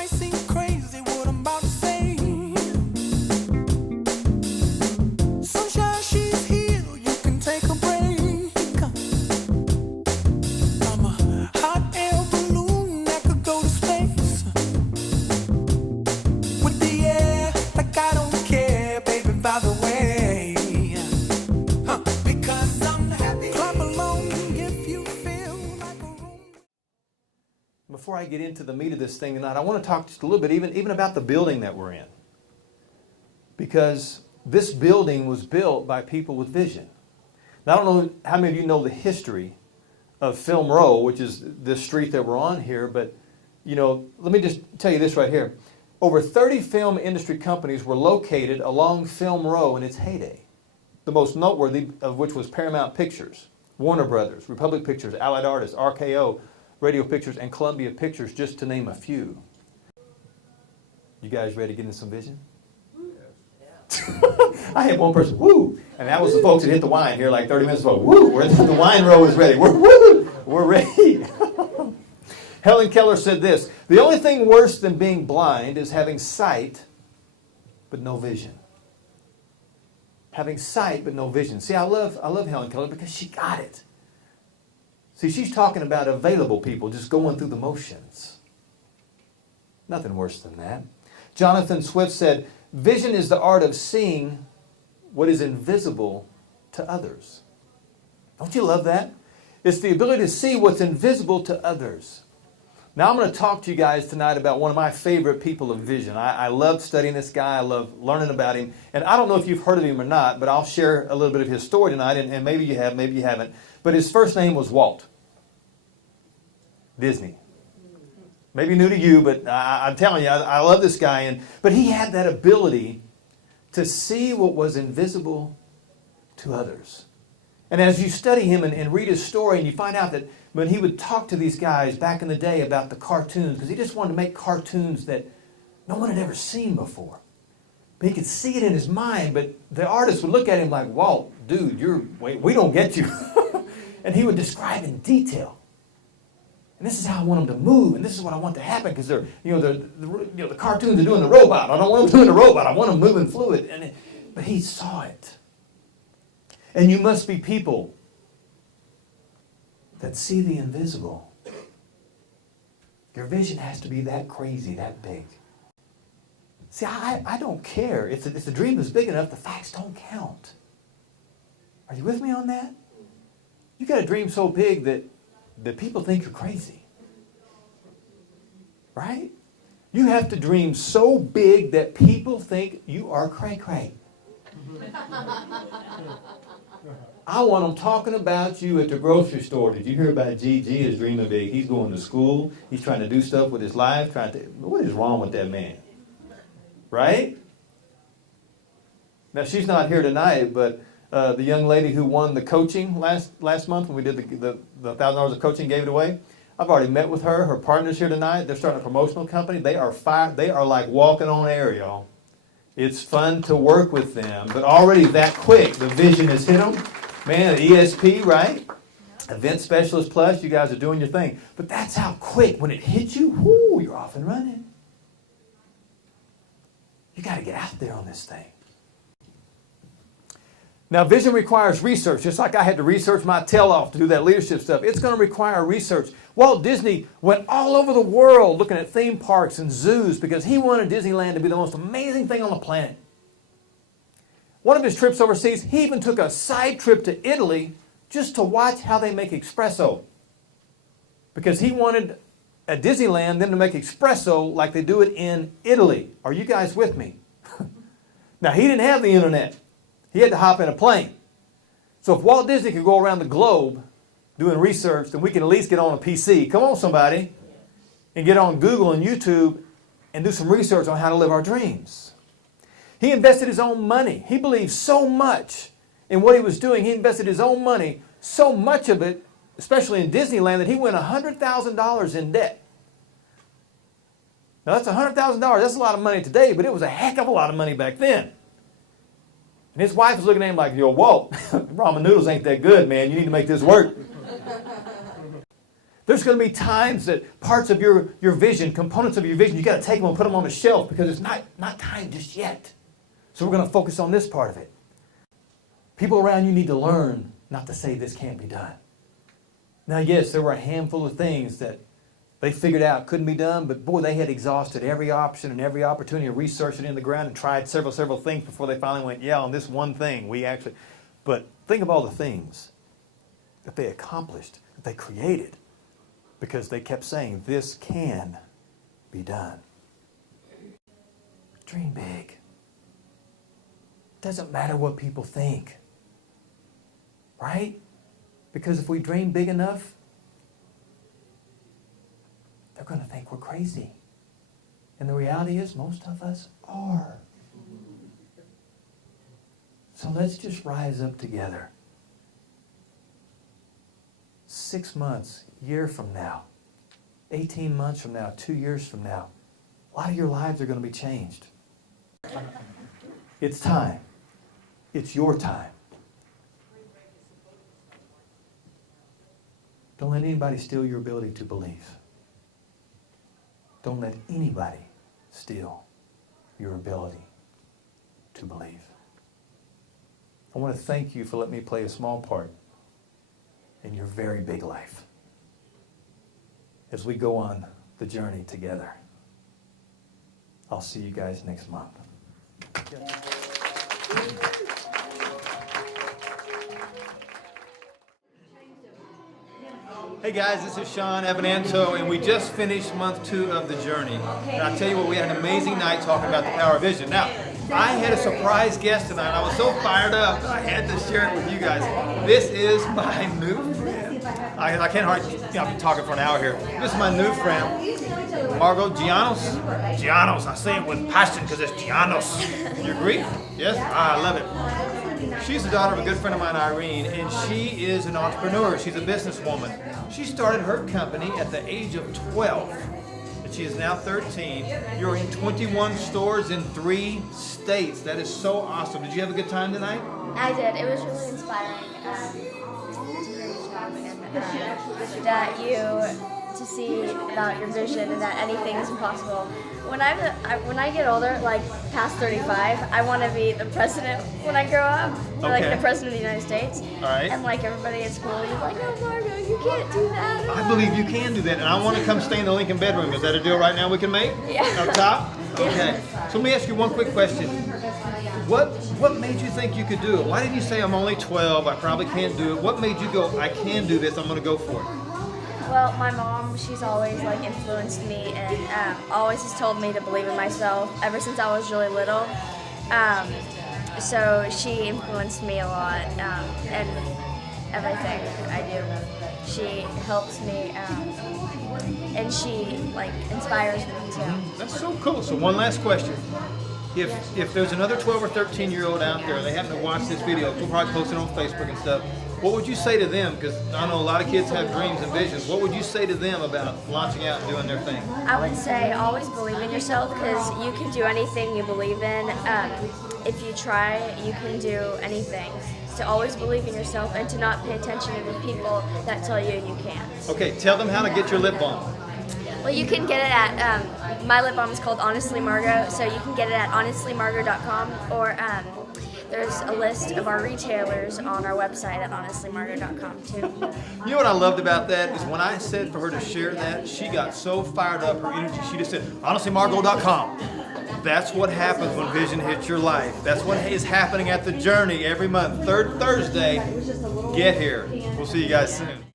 might seem crazy what I'm about to say. Sunshine, she's here, you can take a break. I'm a hot air balloon that could go to space. With the air, like I don't care, baby, by the way. Because I'm happy. Clap along if you feel like a room. Before I get into the meat of this thing tonight, I want to talk just a little bit even about the building that we're in. Because this building was built by people with vision. Now, I don't know how many of you know the history of Film Row, which is this street that we're on here, but, you know, let me just tell you this right here. Over 30 film industry companies were located along Film Row in its heyday. The most noteworthy of which was Paramount Pictures, Warner Brothers, Republic Pictures, Allied Artists, RKO, Radio Pictures, and Columbia Pictures, just to name a few. You guys ready to get into some vision? I had one person, woo, and that was the folks that hit the wine here like 30 minutes ago. Woo, the wine row is ready. We're ready. Helen Keller said this: the only thing worse than being blind is having sight but no vision. Having sight but no vision. See, I love Helen Keller because she got it. See, she's talking about available people just going through the motions. Nothing worse than that. Jonathan Swift said, vision is the art of seeing what is invisible to others. Don't you love that? It's the ability to see what's invisible to others. Now I'm going to talk to you guys tonight about one of my favorite people of vision. I love studying this guy. I love learning about him. And I don't know if you've heard of him or not, but I'll share a little bit of his story tonight, and maybe you have, maybe you haven't. But his first name was Walt Disney. Maybe new to you, but I'm telling you, I love this guy. But he had that ability to see what was invisible to others. And as you study him and read his story, and you find out that when he would talk to these guys back in the day about the cartoons, because he just wanted to make cartoons that no one had ever seen before. But he could see it in his mind, but the artist would look at him like, Walt, dude, we don't get you. And he would describe in detail. And this is how I want them to move, and this is what I want to happen, because the cartoons are doing the robot. I don't want them doing the robot. I want them moving fluid. But he saw it. And you must be people that see the invisible. Your vision has to be that crazy, that big. See, I don't care. If the dream is big enough, the facts don't count. Are you with me on that? You got a dream so big that people think you're crazy. Right? You have to dream so big that people think you are cray-cray. I want them talking about you at the grocery store. Did you hear about G? G is dreaming big. He's going to school. He's trying to do stuff with his life. What is wrong with that man? Right? Now, she's not here tonight, but the young lady who won the coaching last month when we did the $1,000 of coaching, gave it away. I've already met with her. Her partner's here tonight. They're starting a promotional company. They are like walking on air, y'all. It's fun to work with them, but already that quick, the vision has hit them. Man, ESP, right? Event Specialist Plus, you guys are doing your thing. But that's how quick, when it hits you, whoo, you're off and running. You got to get out there on this thing. Now, vision requires research. Just like I had to research my tail off to do that leadership stuff, it's going to require research. Walt Disney went all over the world looking at theme parks and zoos because he wanted Disneyland to be the most amazing thing on the planet. One of his trips overseas, he even took a side trip to Italy just to watch how they make espresso. Because he wanted at Disneyland them to make espresso like they do it in Italy. Are you guys with me? Now, he didn't have the internet. He had to hop in a plane. So if Walt Disney could go around the globe doing research, then we can at least get on a PC. Come on, somebody. And get on Google and YouTube and do some research on how to live our dreams. He invested his own money. He believed so much in what he was doing. He invested his own money, so much of it, especially in Disneyland, that he went $100,000 in debt. Now that's $100,000. That's a lot of money today, but it was a heck of a lot of money back then. And his wife was looking at him like, yo, Walt, ramen noodles ain't that good, man. You need to make this work. There's going to be times that parts of your vision, components of your vision, you got to take them and put them on the shelf because it's not time just yet. So we're going to focus on this part of it. People around you need to learn not to say this can't be done. Now, yes, there were a handful of things that they figured out couldn't be done, but boy, they had exhausted every option and every opportunity to research it in the ground and tried several things before they finally went, yeah, on this one thing, but think of all the things that they accomplished, that they created, because they kept saying, this can be done. Dream big. Doesn't matter what people think, right? Because if we dream big enough, they're going to think we're crazy. And the reality is, most of us are. So let's just rise up together. 6 months, year from now, 18 months from now, 2 years from now, a lot of your lives are going to be changed. It's time. It's your time. Don't let anybody steal your ability to believe. Don't let anybody steal your ability to believe. I want to thank you for letting me play a small part in your very big life as we go on the journey together. I'll see you guys next month. Hey guys, this is Sean Abbananto, and we just finished month 2 of the journey. And I tell you what, we had an amazing night talking about the power of vision. Now, I had a surprise guest tonight. I was so fired up that I had to share it with you guys. This is my new friend. I can't hardly, I've been talking for an hour here. This is my new friend, Margot Gianos. Gianos, I say it with passion because it's Gianos. You agree? Yes? I love it. She's the daughter of a good friend of mine, Irene, and she is an entrepreneur. She's a businesswoman. She started her company at the age of 12, and she is now 13. You're in 21 stores in 3 states. That is so awesome. Did you have a good time tonight? I did. It was really inspiring to hear you talk and that to see about your vision and that anything is possible. When I get older, like past 35, I want to be the president when I grow up, or like the president of the United States. All right. And like everybody at school, you're like, oh Margo, you can't do that. I believe you can do that, and I want to come stay in the Lincoln bedroom. Is that a deal right now we can make? Yeah. Up top? Okay. So let me ask you one quick question. What made you think you could do it? Why didn't you say I'm only 12, I probably can't do it? What made you go, I can do this, I'm going to go for it? Well, my mom, she's always like influenced me and always has told me to believe in myself ever since I was really little. So she influenced me a lot in everything I do. She helps me and she like inspires me too. That's so cool. So one last question. If there's another 12 or 13-year-old out there, they happen to watch this video, we'll probably post it on Facebook and stuff, what would you say to them? Because I know a lot of kids have dreams and visions. What would you say to them about launching out and doing their thing? I would say always believe in yourself because you can do anything you believe in. If you try, you can do anything. To always believe in yourself and to not pay attention to the people that tell you you can't. Okay, tell them how to get your lip balm. Well, you can get it at, my lip balm is called Honestly Margo, so you can get it at honestlymargo.com, or there's a list of our retailers on our website at honestlymargo.com too. You know what I loved about that is when I said for her to share that, she got so fired up, her energy, she just said, honestlymargo.com. That's what happens when vision hits your life. That's what is happening at the Journey every month. 3rd Thursday, get here. We'll see you guys soon.